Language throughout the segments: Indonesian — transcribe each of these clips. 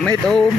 Pamit Om.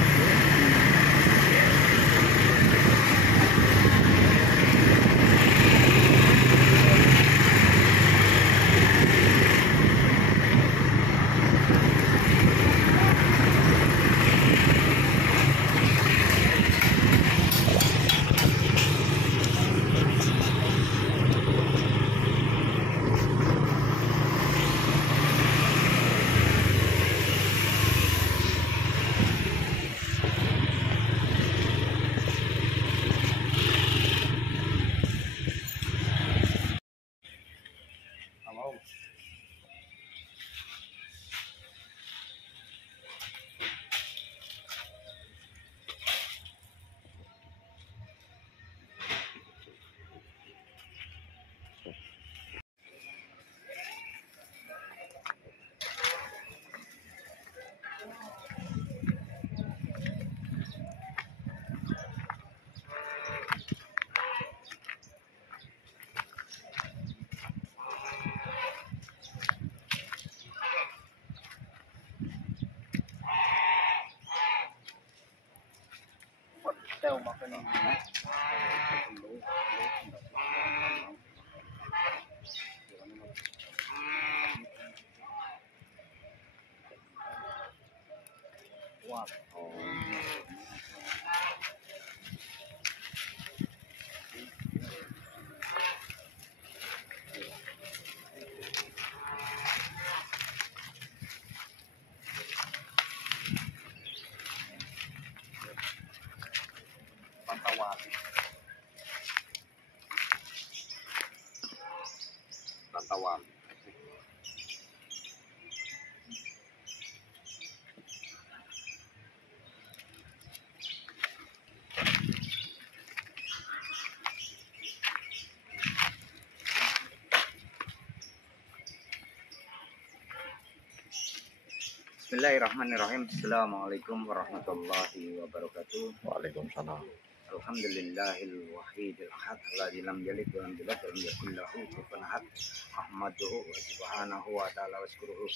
Pantauan. Bismillahirrahmanirrahim. Assalamualaikum warahmatullahi wabarakatuh. Waalaikumsalam. Alhamdulillahil wahidil ahad alladzi lam yalid wa lam yulad wa lam yakul lahu kufuwan ahad. Ahmaduhu wa subhanahu wa ta'ala wa syukuruhu.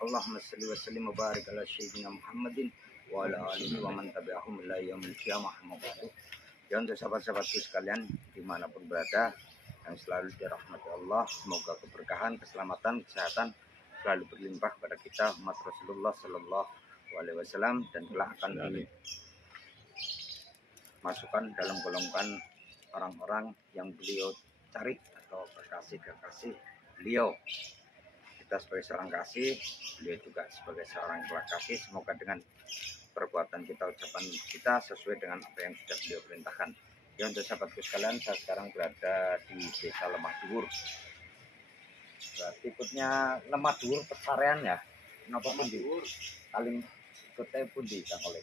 Allahumma shalli wa sallim wa barik ala sayyidina Muhammadin wa ala alihi wa man tabi'ahum ila yaumil qiyamah. Ya, untuk sahabat-sahabatku sekalian dimanapun berada yang selalu dirahmati Allah, semoga keberkahan, keselamatan, kesehatan selalu berlimpah pada kita umat Rasulullah Sallallahu Alaihi Wasallam, dan kelak akan dimasukkan dalam golongan orang-orang yang beliau cari atau kekasih-kekasih beliau. Kita sebagai seorang kasih, beliau juga sebagai seorang kasih. Semoga dengan perbuatan kita, ucapan kita sesuai dengan apa yang sudah beliau perintahkan. Ya, untuk sahabatku sekalian, saya sekarang berada di Desa Lemah Dhuwur. Berarti ikutnya Lemah Dhuwur Pesarean ya. Napa pun di paling ikutnya pun di Kang Oleh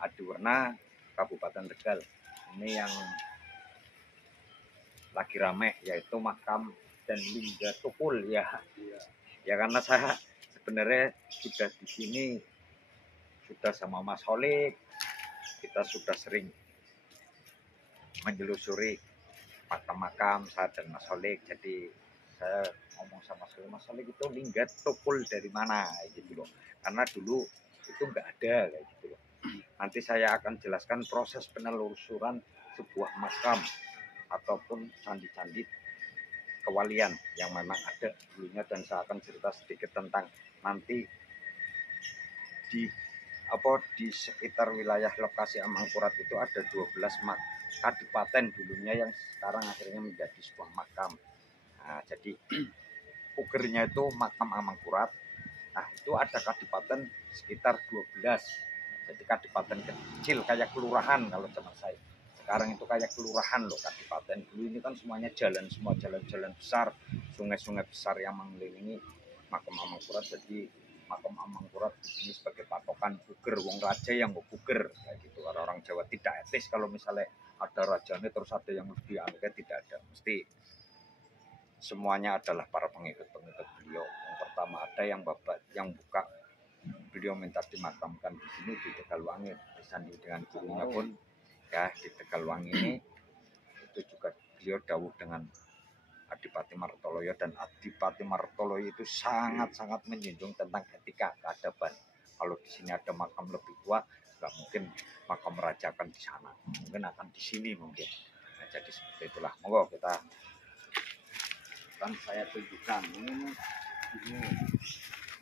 Adiwerna Kabupaten Tegal. Ini yang lagi rame yaitu makam dan lingga tukul ya. Ya, karena saya sebenarnya sudah di sini sudah sama Mas Holik, kita sudah sering menyelusuri makam-makam saya dan Mas Holik. Jadi saya ngomong sama Mas Holik itu lingga tukul dari mana gitu loh, karena dulu itu nggak ada kayak gitu loh. Nanti saya akan jelaskan proses penelusuran sebuah makam ataupun candi-candi kewalian yang memang ada dulunya, dan saya akan cerita sedikit tentang nanti di sekitar wilayah lokasi Amangkurat itu ada 12 kadipaten dulunya yang sekarang akhirnya menjadi sebuah makam. Nah, jadi pugernya itu makam Amangkurat. Nah, itu ada kadipaten sekitar 12. Jadi kadipaten kecil kayak kelurahan kalau zaman saya. Sekarang itu kayak kelurahan loh kadipaten. Dulu ini kan semuanya jalan, semua jalan-jalan besar, sungai-sungai besar yang mengelilingi makam Amangkurat. Jadi makam Amangkurat ini sebagai patokan puger, wong raja yang mau puger kayak gitu. Karena orang Jawa tidak etis kalau misalnya ada rajanya terus ada yang lebih angket, tidak ada. Mesti semuanya adalah para pengikut-pengikut beliau. Yang pertama ada yang buka, beliau minta dimakamkan di sini di Tegalwangi, disanding dengan gurunya pun ya di Tegalwangi ini. Itu juga beliau dawuh dengan Adipati Martoloyo, dan Adipati Martoloyo itu sangat-sangat menjunjung tentang etika keadaban. Kalau di sini ada makam lebih tua, nggak mungkin makam raja akan di sana, mungkin akan di sini mungkin. Nah, jadi seperti itulah. Monggo kita kan saya tunjukkan ini.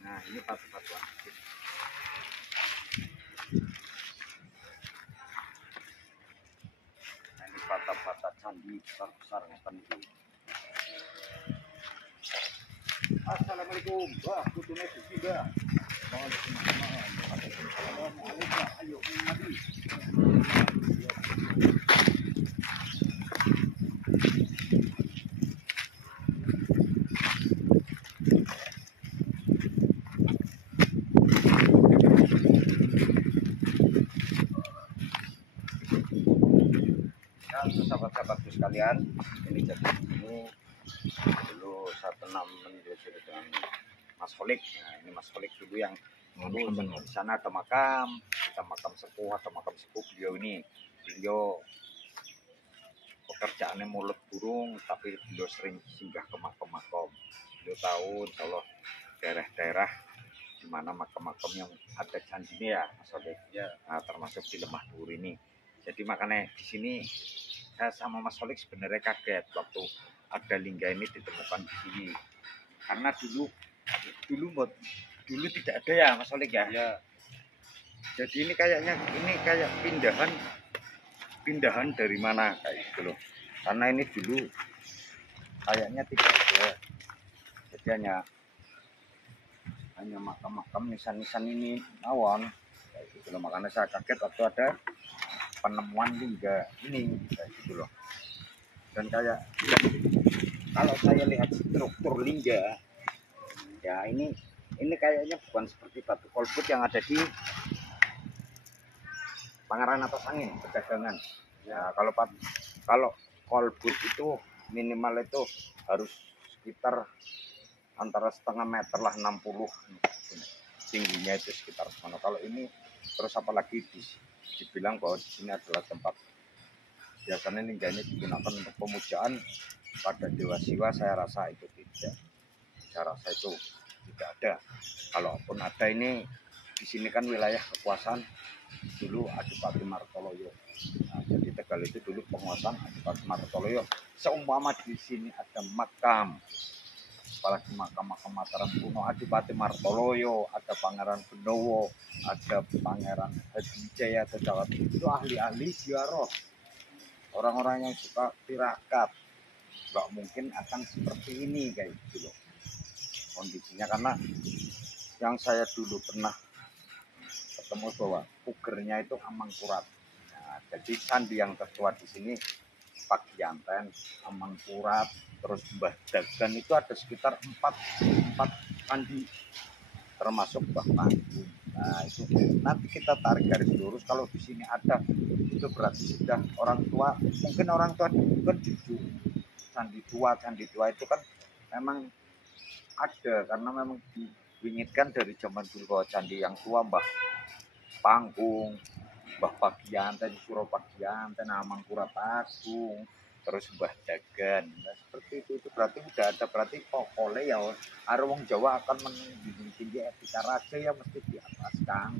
Nah, ini batu-batuan. Nah, ini bata-bata candi besar-besar ngeten iki. Assalamualaikum. Wah, kutune Gusti, Mbah. Waalaikumsalam. Ayo, mari. Nah, sahabat-sahabatku sekalian, ini jadi ini dulu saya pernah menelusuri dengan Mas Holik. Nah, ini Mas Holik dulu yang dulu di sana ada makam sepuh, ada makam sepuh beliau pekerjaannya mulut burung, tapi beliau sering singgah ke makam-makam. Beliau tahu insya Allah daerah-daerah di mana makam-makam yang ada candinya ya Mas Holik. Ya, nah, termasuk di Lemah Dhuwur ini. Jadi makanya di sini saya sama Mas Holik sebenarnya kaget waktu ada lingga ini ditemukan di sini. Karena dulu tidak ada ya Mas Holik ya. Ya. Jadi ini kayak pindahan dari mana kayak gitu loh. Karena ini dulu kayaknya tidak ada. Jadi hanya makam-makam nisan-nisan ini mawon kayak gitu loh. Makanya saya kaget waktu ada penemuan lingga ini kayak gitu loh. Dan kayak kalau saya lihat struktur lingga ya ini kayaknya bukan seperti batu kolbut yang ada di Pangeran Atas Angin Pedagangan. Ya, kalau kolbut itu minimal itu harus sekitar antara setengah meter lah, 60 tingginya itu sekitar sana. Kalau ini terus apalagi dibilang bahwa di sini adalah tempat biasanya lingga ini digunakan untuk pemujaan pada dewa siwa, saya rasa itu tidak. Saya rasa itu tidak ada. Kalaupun ada, ini di sini kan wilayah kekuasaan dulu Adipati Martoloyo. Nah, jadi Tegal itu dulu penguasaan Adipati Martoloyo. Seumpama di sini ada makam, apalagi makam-makam Mataram kuno, Adipati Martoloyo, ada Pangeran Benowo, ada Pangeran Hadijaya atau Jawa Timur, itu ahli-ahli ziarah, orang-orang yang suka tirakat. Nggak mungkin akan seperti ini kayak gitu loh kondisinya. Karena yang saya dulu pernah ketemu bahwa pugernya itu Amangkurat. Nah, jadi candi yang tertua di sini Pak Gianten, Amangkurat, terus Mbah Dagan, itu ada sekitar 4 candi termasuk Mbah Panggung. Nah, itu nanti kita tarik garis lurus. Kalau di sini ada, itu berarti sudah orang tua, mungkin orang tua kan jujur. Candi tua itu kan memang ada, karena memang diwingitkan dari zaman dulu bahwa candi yang tua Mbah Panggung, Mbah Pagianten, Suro Pagianten, Amangkurat Agung, terus Mbah Dagan. Nah, seperti itu berarti udah ada, berarti pokoknya ya wong Jawa akan menjunjung tinggi etika raja ya mesti di atas kan.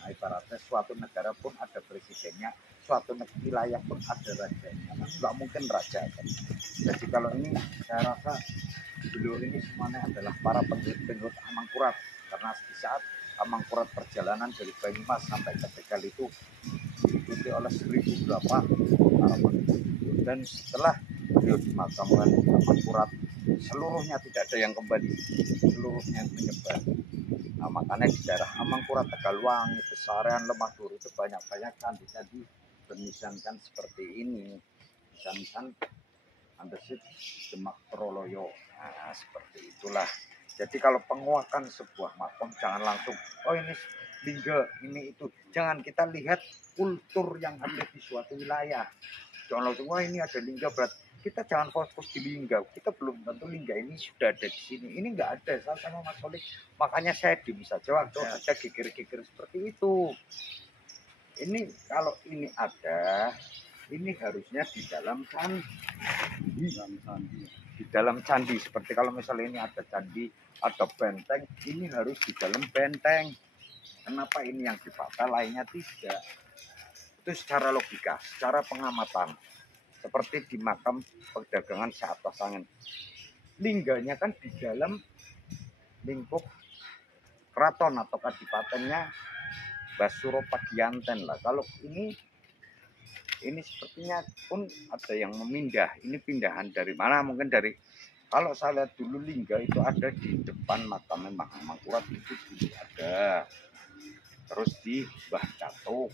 Nah, ibaratnya suatu negara pun ada presidennya, suatu wilayah pun ada rajanya, nggak mungkin raja kan. Jadi kalau ini saya rasa beliau ini semuanya adalah para pengikut Amangkurat, karena di saat Amangkurat perjalanan dari Banyumas sampai ke Tegal itu diikuti oleh 1000 berapa para pengikut. Dan setelah beliau dimakamkan Amangkurat, seluruhnya tidak ada yang kembali, seluruhnya menyebar. Nah, makanya di daerah Amangkurat, Tegalwangi, Besarean, Lemah Dhuwur itu banyak-banyak candi-candi bernisankan seperti ini, nisan-nisan Andesit Demak Troloyo. Nah, seperti itulah. Jadi kalau penguakan sebuah makam jangan langsung, oh ini lingga, ini itu. Jangan, kita lihat kultur yang ada di suatu wilayah. Jangan langsung, wah ini ada lingga berat. Kita jangan fokus di lingga. Kita belum tentu lingga ini sudah ada di sini. Ini nggak ada. Saya sama Mas Holik, makanya saya diem saja waktu ada geger-geger seperti itu. Ini kalau ini ada, ini harusnya di dalam candi. Di dalam candi, seperti kalau misalnya ini ada candi, ada benteng, ini harus di dalam benteng. Kenapa ini yang dibakar, lainnya tidak? Itu secara logika, secara pengamatan. Seperti di makam perdagangan seatas angin. Lingganya kan di dalam lingkup keraton atau kadipatennya Basuro Pagianten lah. Kalau ini sepertinya pun ada yang memindah. Ini pindahan dari mana? Mungkin dari, kalau saya lihat dulu lingga itu ada di depan makamnya Mbah Mangkurat itu dulu ada. Terus di Mbah Catuk.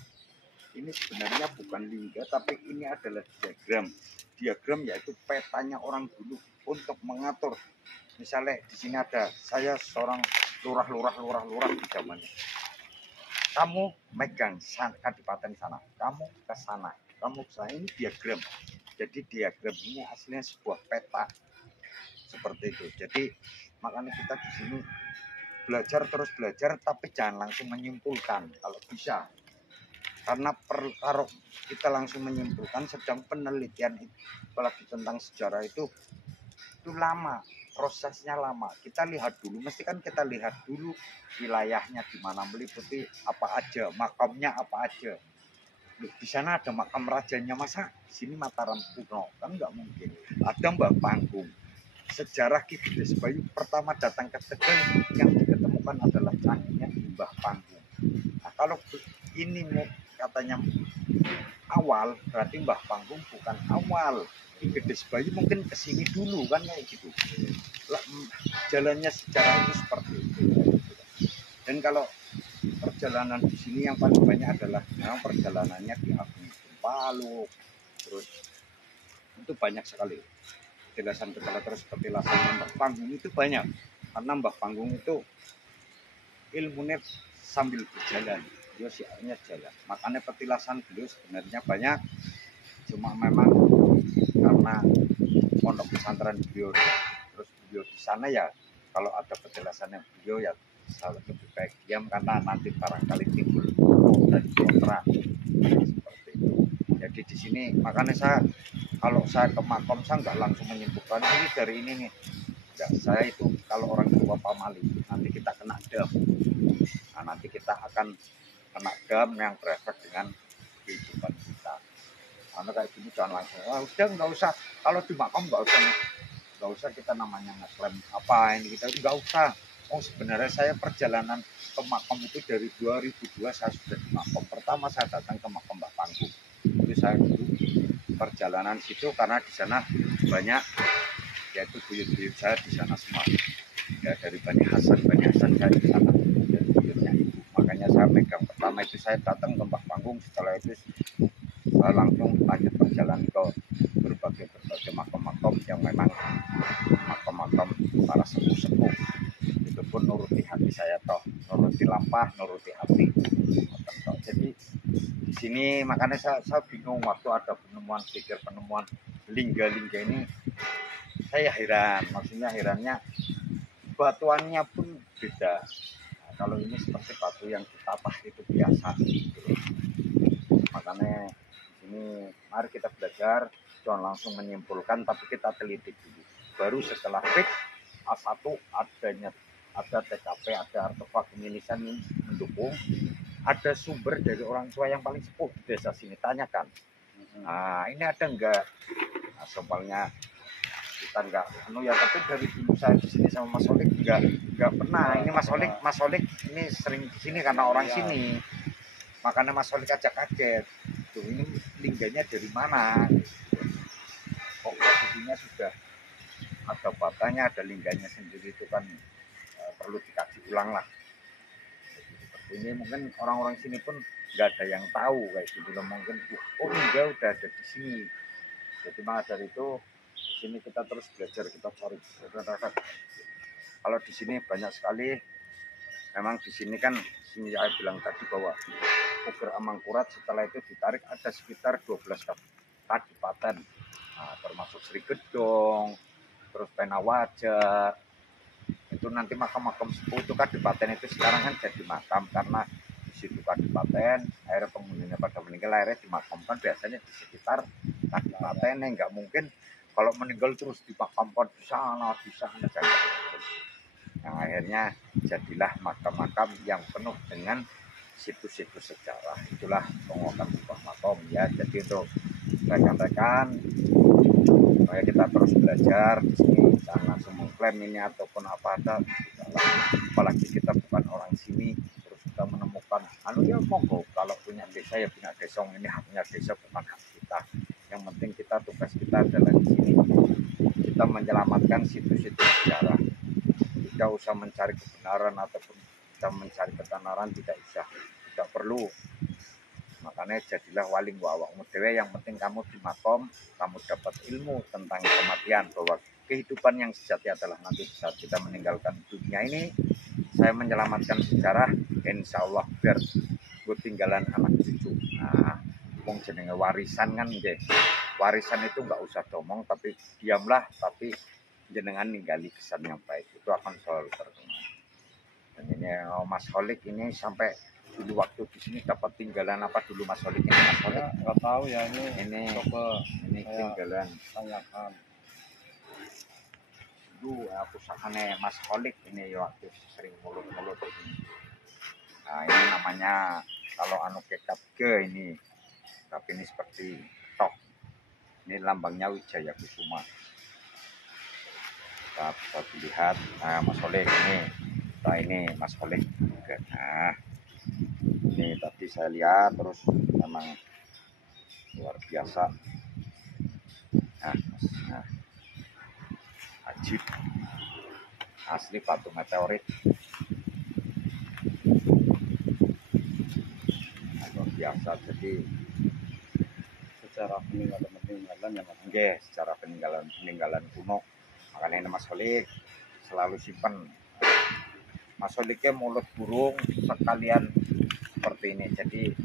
Ini sebenarnya bukan lingga, tapi ini adalah diagram. Diagram yaitu petanya orang dulu untuk mengatur. Misalnya di sini ada saya seorang lurah di zamannya. Kamu megang kadipaten sana, kamu ke sana, kamu ke sana. Ini diagram. Jadi diagram ini aslinya sebuah peta seperti itu. Jadi makanya kita di sini belajar terus belajar, tapi jangan langsung menyimpulkan kalau bisa. Karena kalau kita langsung menyimpulkan, sedang penelitian itu, apalagi tentang sejarah itu lama, prosesnya lama. Kita lihat dulu, mesti kan kita lihat dulu wilayahnya di mana, meliputi apa aja, makamnya apa aja. Loh, di sana ada makam rajanya, masa di sini Mataram kuno? Kan nggak mungkin. Ada Mbah Panggung. Sejarah Ki Gede Bayu pertama datang ke Tegal, yang diketemukan adalah cangkirnya Mbah Panggung. Nah, kalau ini katanya awal, berarti Mbah Panggung bukan awal. Ki Gede Bayu mungkin kesini dulu kan, kayak gitu. Jalannya sejarah itu seperti itu. Dan kalau perjalanan di sini yang paling banyak adalah memang perjalanannya di Agung Palu, terus itu banyak sekali petilasan terus petilasan Mbah Panggung itu banyak, karena Mbah Panggung itu ilmunya sambil berjalan, beliau siarnya jalan, makanya petilasan beliau sebenarnya banyak. Cuma memang karena pondok pesantren beliau, terus beliau di sana ya, kalau ada petilasannya beliau ya lebih baik diam, karena nanti barangkali timbul dan kontra seperti itu. Jadi di sini makanya saya, kalau saya ke makom, saya nggak langsung menyimpulkan ini dari ini nih. Enggak, saya itu kalau orang tua pamali, nanti kita kena dam. Nah, nanti kita akan kena dam yang berefek dengan kehidupan kita. Karena kayak gini jangan langsung, udah nggak usah, kalau di makom nggak usah kita namanya ngeklaim apa ini, kita nggak usah. Oh, sebenarnya saya perjalanan ke makom itu dari 2002 saya sudah di makom. Pertama saya datang ke makom Mbah Panggung. Itu saya dulu perjalanan situ karena di sana banyak, yaitu buyut-buyut saya di sana semua. Ya, dari Bani Hasan saya di sana, dari buyutnya. Makanya saya megang pertama itu saya datang ke Mbah Panggung, setelah itu saya langsung lanjut perjalanan ke berbagai makam-makam yang memang makam-makam para sepuh-sepuh. Itu pun nuruti hati saya toh, nuruti lampah, nuruti hati. Jadi di sini makanya saya bingung waktu ada penemuan lingga-lingga ini, saya heran. Maksudnya herannya batuannya pun beda. Nah, kalau ini seperti batu yang ditapah itu biasa gitu. Makanya di sini mari kita belajar, jangan langsung menyimpulkan, tapi kita teliti dulu. Baru setelah fix A1 ada TKP, ada artefak penilisan yang mendukung, ada sumber dari orang tua yang paling sepuh di desa sini, tanyakan. Nah, ini ada enggak? Nah, soalnya kita enggak ya, tapi dari dulu saya di sini sama Mas Solik enggak pernah. Ini Mas Solik ini sering di sini karena orang sini. Makanya Mas Solik aja kaget. Tuh, ini lingganya dari mana? Kok posisinya sudah ada batanya, ada lingganya sendiri, itu kan perlu dikaji ulang lah. Jadi, seperti ini mungkin orang-orang sini pun nggak ada yang tahu kayak gitu loh. Mungkin oh lingga udah ada di sini. Jadi maka dari itu di sini kita terus belajar, kita cari. Kalau di sini banyak sekali. Memang di sini kan, sini saya bilang tadi bahwa Puger Amangkurat setelah itu ditarik ada sekitar 12 kadipaten. Nah, termasuk Sri Gedong, terus Penawajar. Itu nanti makam-makam sepuh itu kadipaten itu sekarang kan jadi makam, karena di situ kadipaten, akhirnya penghuninya pada meninggal, akhirnya dimakamkan biasanya di sekitar kadipaten. Nggak mungkin kalau meninggal terus dimakamkan di sana jangan. Yang akhirnya jadilah makam-makam yang penuh dengan situs-situs sejarah. Itulah pengokan sebuah makam ya. Jadi untuk rekan-rekan, supaya kita terus belajar di sini, jangan langsung mengklaim ini ataupun apa ada. Apalagi kita bukan orang sini, terus kita menemukan ya monggo, kalau punya desa ya punya desa, ini haknya desa bukan hak kita. Yang penting kita, tugas kita adalah di sini kita menyelamatkan situs-situs sejarah. Tidak usah mencari kebenaran ataupun kita mencari ketenaran, tidak usah, tidak perlu. Makanya jadilah waling wawakmu dewe, yang penting kamu di makom, kamu dapat ilmu tentang kematian, bahwa kehidupan yang sejati adalah nanti saat kita meninggalkan dunia ini. Saya menyelamatkan sejarah, insya Allah biar gue tinggalan anak cucu. Nah, wong jenenge warisan kan nggih. Warisan itu nggak usah domong, tapi diamlah, tapi jenengan ninggali kesan yang baik, itu akan selalu terkenang. Dan ini Mas Holik ini sampai dulu waktu di sini dapat tinggalan apa dulu Mas Holik ini? Mas Holik nggak tahu ya, ini coba ini tinggalan tanyakan dulu aku sakane Mas Holik ini ya, waktu sering mulut-mulut ini. Nah ini namanya kalau anu kekap ke ini, tapi ini seperti tok. Ini lambangnya Wijaya Kusuma. Kita bisa dilihat. Nah Mas Holik ini, nah ini Mas Holik. Nah ini tadi saya lihat terus memang luar biasa. Nah, ajib, asli batu meteorit, luar biasa. Jadi secara peninggalan ya Mas. nggih, secara peninggalan kuno. Makanya ini Mas Holik selalu simpen. Mas Holiknya mulut burung sekalian seperti ini. Jadi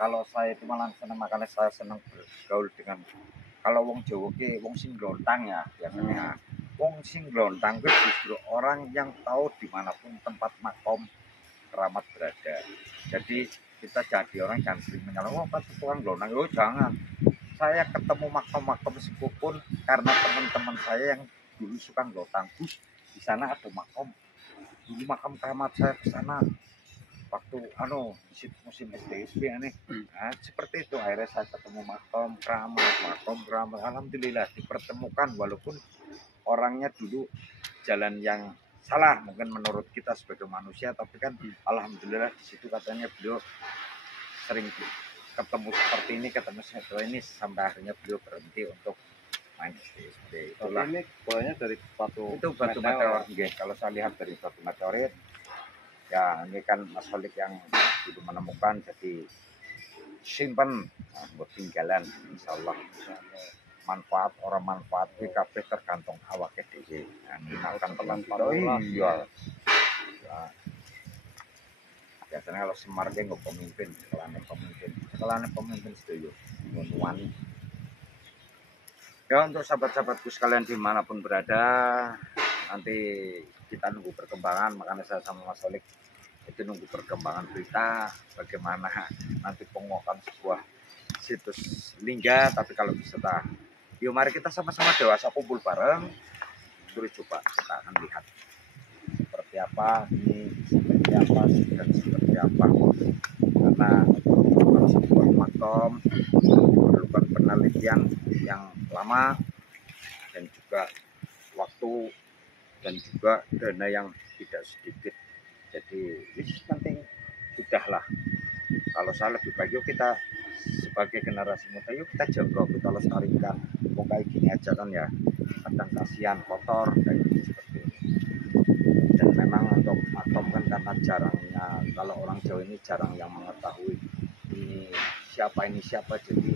kalau saya itu malah senang, makanya saya senang bergaul dengan, kalau wong Jawa ki wong sing glontang ya biasanya. Wong sing glontang itu justru orang yang tahu dimanapun tempat makom keramat berada. Jadi kita jadi orang jangan sering menyalahkan, oh pasti tukang glontang. Oh jangan. Saya ketemu makom-makom sepuh pun karena teman-teman saya yang dulu suka glontang. Gus, di sana ada makom. Dulu makam keramat saya ke sana waktu musim SDSP aneh. Nah, seperti itu akhirnya saya ketemu makom keramat. Alhamdulillah dipertemukan, walaupun orangnya dulu jalan yang salah mungkin menurut kita sebagai manusia, tapi kan alhamdulillah di situ katanya beliau sering ketemu seperti ini sampai akhirnya beliau berhenti untuk main SDSP. Itulah. Ini bolanya dari batu. Itu batu meteorit. Kalau saya lihat dari batu meteorit. Ya ini kan Mas Holik yang dulu menemukan, jadi simpen buat tinggalan, insya Allah manfaat orang manfaat PKP tergantung awak dhewe. Akan telan iya. Biasanya kalau Semar dia nggak pemimpin, sekelane pemimpin setuju wani. Ya untuk sahabat-sahabatku sekalian dimanapun berada, nanti kita nunggu perkembangan. Makanya saya sama Mas Holik itu nunggu perkembangan berita bagaimana nanti pengokan sebuah situs lingga. Tapi kalau bisa yuk mari kita sama-sama dewasa kumpul bareng, terus coba kita akan lihat seperti apa ini, seperti apa dan seperti apa. Karena sebuah makam memerlukan penelitian yang lama dan juga waktu dan juga dana yang tidak sedikit. Jadi penting sudahlah. Kalau saya lebih baik yuk kita sebagai generasi muda yuk kita jaga, kita lestarikan. Kok kayak gini aja kan ya, kadang kasihan kotor kayak gini seperti ini. Dan memang untuk makom kan karena jarangnya, kalau orang Jawa ini jarang yang mengetahui ini siapa, jadi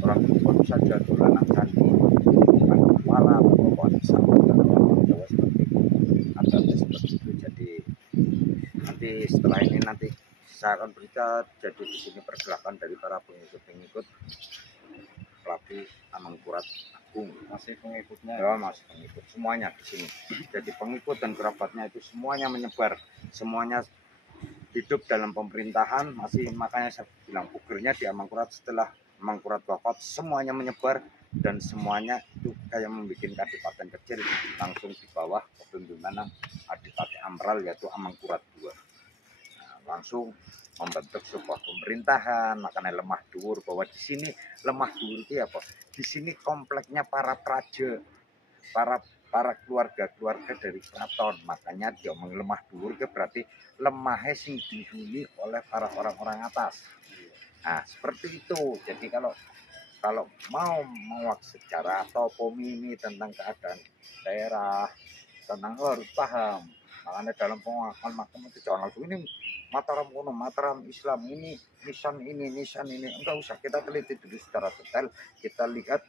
orang baru saja dolanan candi bukan wala atau pohon pisang. Orang Jawa seperti itu, adatnya seperti itu. Jadi nanti setelah ini nanti saya akan berita, jadi di sini pergerakan dari para pengikut Prabu Amangkurat Agung. Masih pengikutnya ya, masih pengikut semuanya di sini. Jadi pengikut dan kerabatnya itu semuanya menyebar, semuanya hidup dalam pemerintahan masih. Makanya saya bilang pugernya di Amangkurat setelah Mangkurat Wakot semuanya menyebar dan semuanya itu kayak membuat kadipaten kecil langsung di bawah kepemimpinan Adipati Amral yaitu Amangkurat II. Nah, langsung membentuk sebuah pemerintahan, makanya Lemah Dhuwur, bahwa di sini Lemah Dhuwur itu apa? Di sini kompleknya para praja, para keluarga-keluarga dari keraton, makanya dia lemah dhuwur itu berarti lemahnya sing dihuni oleh para orang-orang atas. Nah seperti itu. Jadi kalau mau menguak sejarah atau pomimi tentang keadaan daerah, tentang harus paham. Makanya dalam penguakan makam itu jangan langsung ini Mataram kuno, Mataram Islam, ini nisan ini, enggak usah, kita teliti dulu secara detail, kita lihat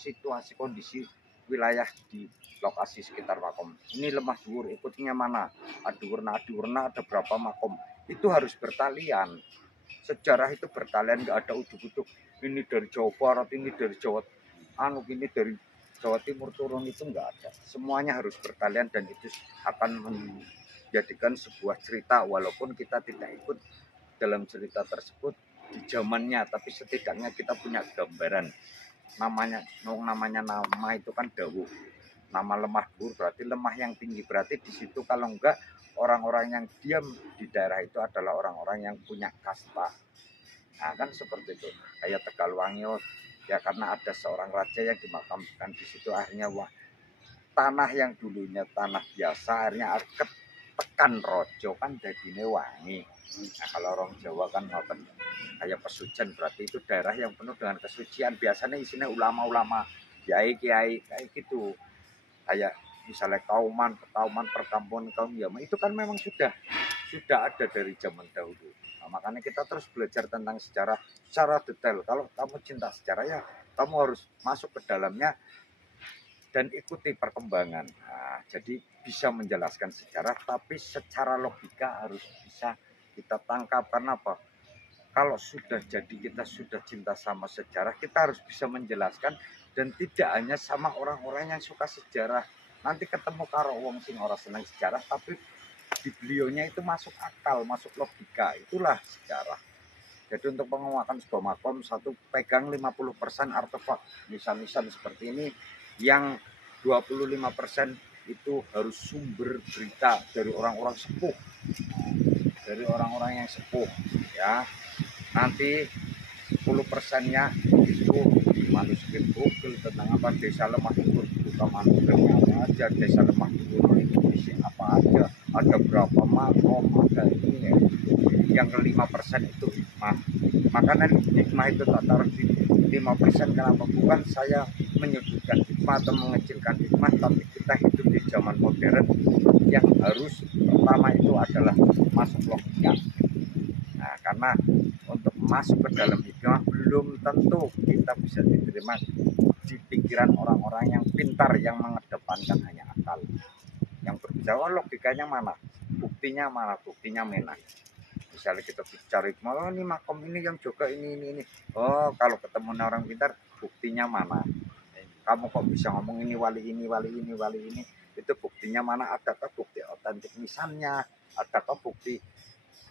situasi kondisi wilayah di lokasi sekitar makom. Ini Lemah Dhuwur ikutnya mana? Adiwurna ada berapa makom? Itu harus bertalian. Sejarah itu bertalian, nggak ada ujuk-ujuk. Ini dari Jawa Barat, ini dari Jawa ini dari Jawa Timur turun, itu enggak ada. Semuanya harus bertalian dan itu akan menjadikan sebuah cerita walaupun kita tidak ikut dalam cerita tersebut di zamannya, tapi setidaknya kita punya gambaran. Namanya nama itu kan dawuh. Nama Lemah Dhuwur berarti lemah yang tinggi, berarti di situ kalau enggak orang-orang yang diam di daerah itu adalah orang-orang yang punya kasta. Nah kan seperti itu. Kayak Tegalwangi ya karena ada seorang raja yang dimakamkan di situ, akhirnya tanah yang dulunya tanah biasa akhirnya tekan rojo kan jadinya wangi. Nah kalau orang Jawa kan ngoten kayak pesucian, berarti itu daerah yang penuh dengan kesucian. Biasanya isinya ulama-ulama, kiai kayak gitu. Kayak misalnya kauman perkampungan kaum Yama itu kan memang sudah ada dari zaman dahulu. Nah, makanya kita terus belajar tentang sejarah secara detail. Kalau kamu cinta sejarah ya kamu harus masuk ke dalamnya dan ikuti perkembangan. Nah, jadi bisa menjelaskan sejarah tapi secara logika harus bisa kita tangkap. Karena apa? Kalau sudah jadi kita sudah cinta sama sejarah, kita harus bisa menjelaskan dan tidak hanya sama orang-orang yang suka sejarah. Nanti ketemu karo wong sing ora seneng sejarah tapi di beliaunya itu masuk akal, masuk logika. Itulah sejarah. Jadi untuk penguakan sebuah makom, satu pegang 50% artefak nisan-nisan seperti ini, yang 25% itu harus sumber berita dari orang-orang sepuh, dari orang-orang yang sepuh ya. Nanti 10%-nya itu manuskrip Google tentang apa desa Lemah Dhuwur, buka manuskripnya apa aja, desa Lemah Dhuwur itu isi apa aja, ada berapa makom, ada ini ya. Yang 5% itu hikmah. Makanya hikmah itu tak taruh di 5%, kenapa? Bukan saya menyudutkan hikmah atau mengecilkan hikmah, tapi kita hidup di zaman modern yang harus pertama itu adalah masuk logika. Nah, karena untuk masuk ke dalam hikmah belum tentu kita bisa diterima di pikiran orang-orang yang pintar, yang mengedepankan hanya akal. Yang berbicara logikanya mana? Buktinya mana? Buktinya mana? Misalnya kita bicara hikmah, ini makom ini yang juga ini. Oh, kalau ketemu orang pintar, buktinya mana? Kamu kok bisa ngomong ini wali ini, itu buktinya mana? Adakah bukti otentik nisannya? Adakah bukti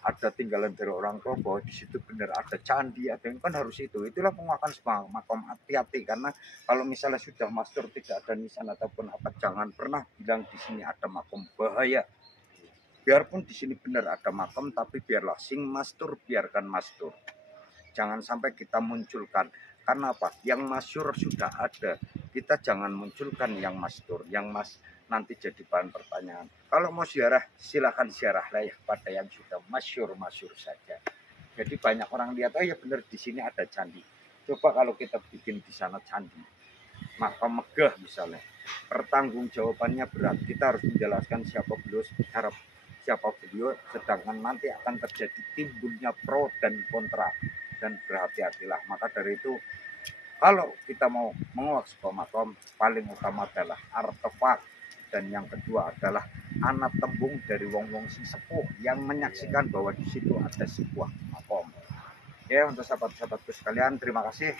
ada tinggalan dari orang tua bahwa di situ benar ada candi, ada yang kan harus itu. Itulah penguakan sebuah makom. Hati-hati, karena kalau misalnya sudah master tidak ada nisan ataupun apa, jangan pernah bilang di sini ada makom, bahaya. Biarpun di sini benar ada makom, tapi biarlah sing mastur biarkan mastur. Jangan sampai kita munculkan. Karena apa? Yang masyur sudah ada. Kita jangan munculkan yang mastur, yang nanti jadi bahan pertanyaan. Kalau mau ziarah, silakan ziarah lah ya pada yang sudah masyur saja. Jadi banyak orang lihat, oh ya benar di sini ada candi. Coba kalau kita bikin di sana candi, makam megah misalnya, pertanggungjawabannya berat. Kita harus menjelaskan siapa beliau, sedangkan nanti akan terjadi timbulnya pro dan kontra, dan berhati-hatilah. Maka dari itu, kalau kita mau menguak sebuah makom, paling utama adalah artefak, dan yang kedua adalah anak tembung dari wong-wong sing sepuh yang menyaksikan bahwa di situ ada sebuah makom. Ya, untuk sahabat-sahabatku sekalian, terima kasih.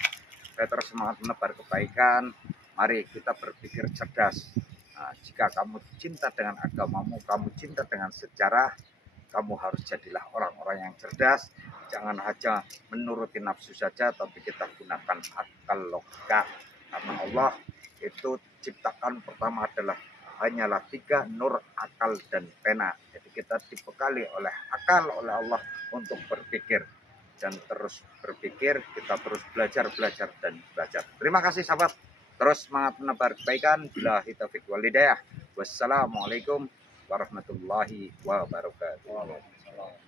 Saya terus semangat menebar kebaikan. Mari kita berpikir cerdas. Nah, jika kamu cinta dengan agamamu, kamu cinta dengan sejarah, kamu harus jadilah orang-orang yang cerdas. Jangan hanya menuruti nafsu saja, tapi kita gunakan akal logika. Karena Allah itu ciptakan pertama adalah hanyalah 3, nur, akal, dan pena. Jadi kita dibekali oleh akal oleh Allah untuk berpikir. Dan terus berpikir, kita terus belajar, dan belajar. Terima kasih sahabat. Terus semangat menebar kebaikan. Billahi taufiq wal hidayah. Wassalamualaikum warahmatullahi wabarakatuh. Waalaikumsalam.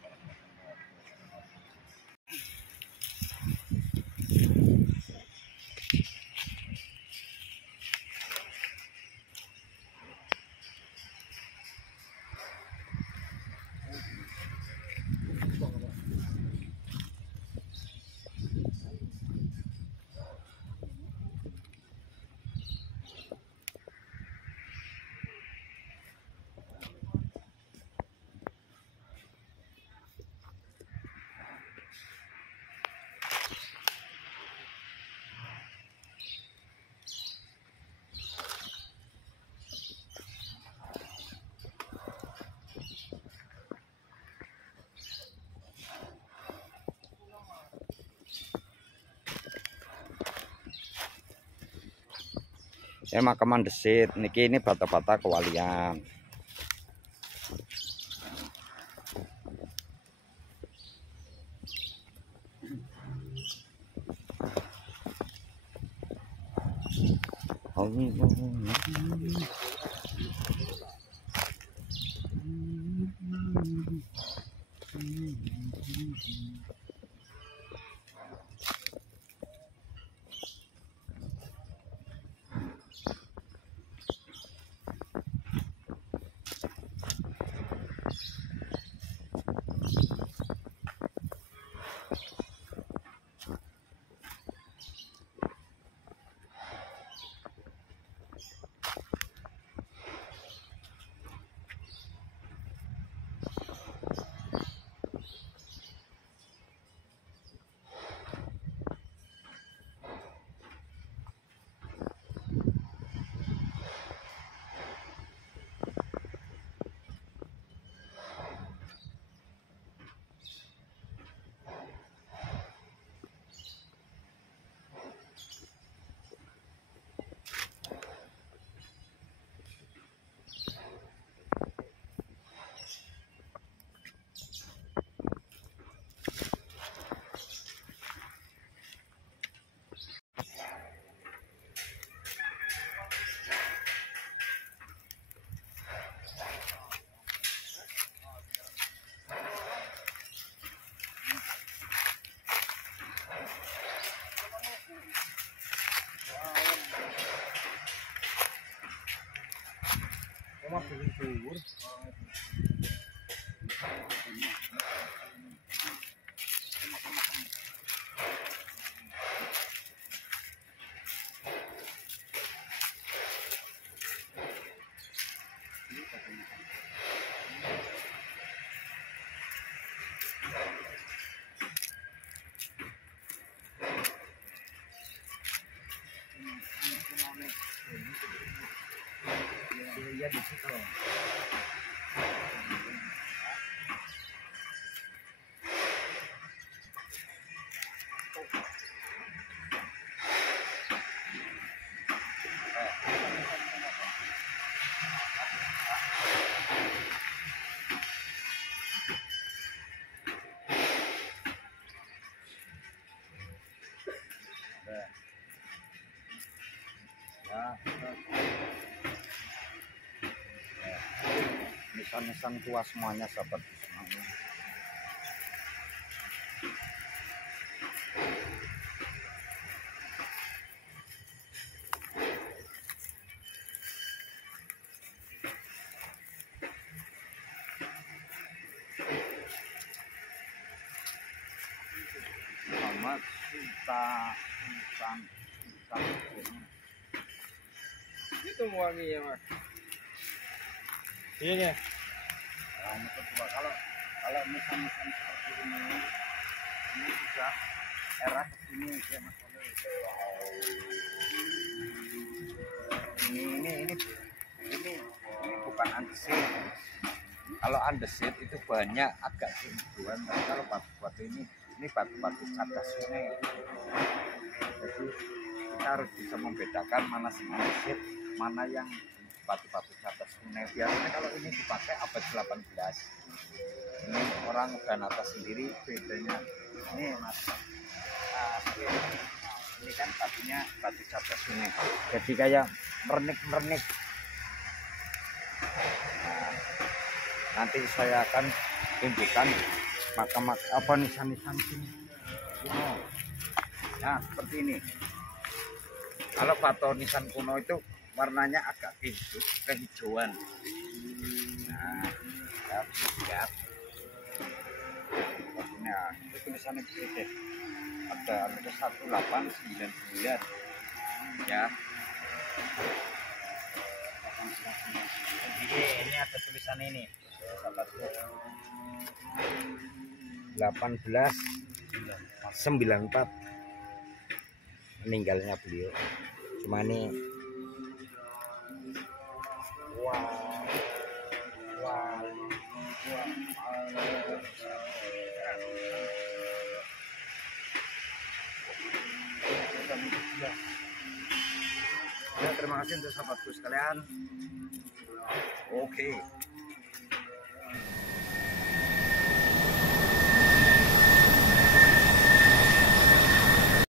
Ya makaman desit niki ini bata-bata kewalian. Iya di situ. Nisan-nisan tua semuanya sahabat. Muhammad Sultan Itu wangi ya mas. Iya. Ini kedua, kalau nisan-nisan seperti ini juga era kesini ya Mas Ole. Ini bukan andesit. Kalau andesit itu banyak agak tumbuhan, tapi kalau batu-batu ini ini batu-batu cadas sungai. Jadi kita harus bisa membedakan mana sing andesit, mana yang batu-batu cadas sungai. Biasanya kalau ini dipakai abad 18. Ini orang udah nata sendiri bedanya. Ini mas, ini kan batunya batu cadas sungai. Jadi kayak merenik-merenik. Nah, nanti saya akan tunjukkan makam apa nisan-nisan sini. Nah, seperti ini. Kalau batu nisan kuno itu warnanya agak kehijauan. Nah, lihat. Nah, itu tulisannya begini. Ada 1899 ya. Jadi ini ada tulisan ini. 1894 meninggalnya beliau. Cuma ini ya, terima kasih untuk sahabatku sekalian. Oke.